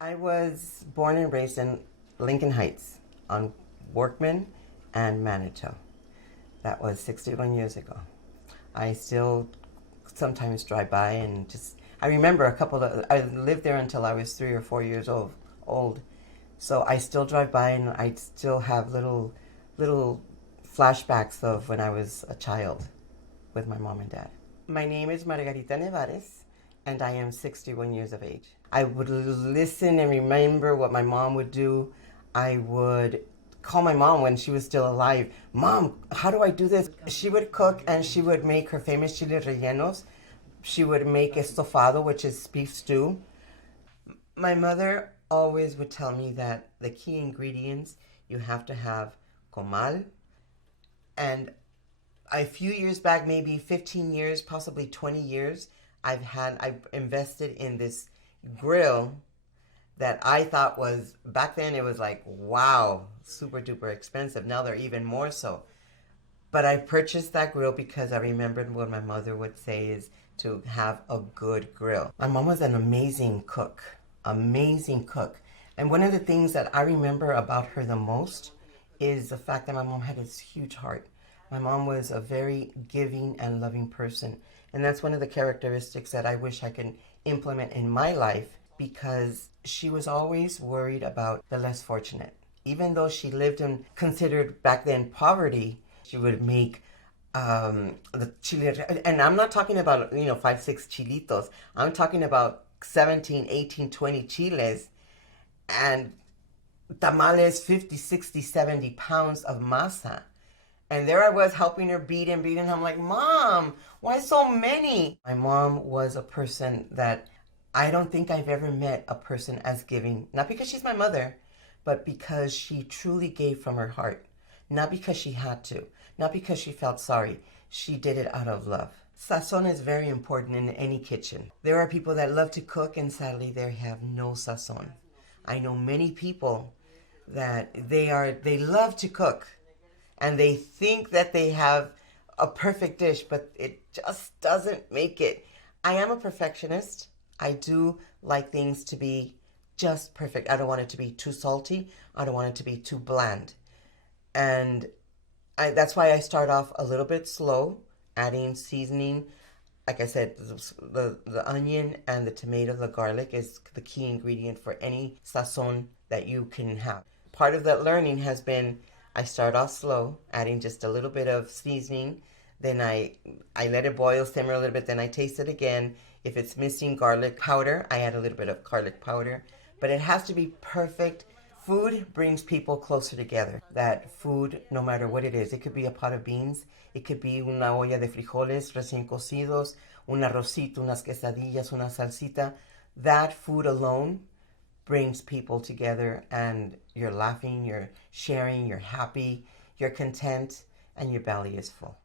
I was born and raised in Lincoln Heights on Workman and Manitou. That was 61 years ago. I still sometimes drive by and I remember I lived there until I was 3 or 4 years old. So I still drive by and I still have little flashbacks of when I was a child with my mom and dad. My name is Margarita Névarez, and I am 61 years of age. I would listen and remember what my mom would do. I would call my mom when she was still alive. Mom, how do I do this? She would cook and she would make her famous chile rellenos. She would make estofado, which is beef stew. My mother always would tell me that the key ingredients, you have to have comal, and a few years back, maybe 15 years, possibly 20 years, I've invested in this grill that I thought was, back then it was like, wow, super duper expensive. Now they're even more so. But I purchased that grill because I remembered what my mother would say is to have a good grill. My mom was an amazing cook, amazing cook. And one of the things that I remember about her the most is the fact that my mom had this huge heart. My mom was a very giving and loving person. And that's one of the characteristics that I wish I could implement in my life, because she was always worried about the less fortunate. Even though she lived in considered back then poverty, she would make the chile. And I'm not talking about, 5, 6 chilitos. I'm talking about 17, 18, 20 chiles and tamales, 50, 60, 70 pounds of masa. And there I was helping her beat and beat, and I'm like, Mom, why so many? My mom was a person that I don't think I've ever met a person as giving, not because she's my mother, but because she truly gave from her heart. Not because she had to, not because she felt sorry. She did it out of love. Sazón is very important in any kitchen. There are people that love to cook, and sadly they have no sazón. I know many people that they love to cook, and they think that they have a perfect dish, but it just doesn't make it. I am a perfectionist. I do like things to be just perfect. I don't want it to be too salty. I don't want it to be too bland. And that's why I start off a little bit slow, adding seasoning. Like I said, the onion and the tomato, the garlic is the key ingredient for any sazon that you can have. Part of that learning has been I start off slow, adding just a little bit of seasoning. Then I let it boil, simmer a little bit. Then I taste it again. If it's missing garlic powder, I add a little bit of garlic powder. But it has to be perfect. Food brings people closer together. That food, no matter what it is, it could be a pot of beans. It could be una olla de frijoles recién cocidos, un arrocito, unas quesadillas, una salsita. That food alone brings people together, and you're laughing, you're sharing, you're happy, you're content, and your belly is full.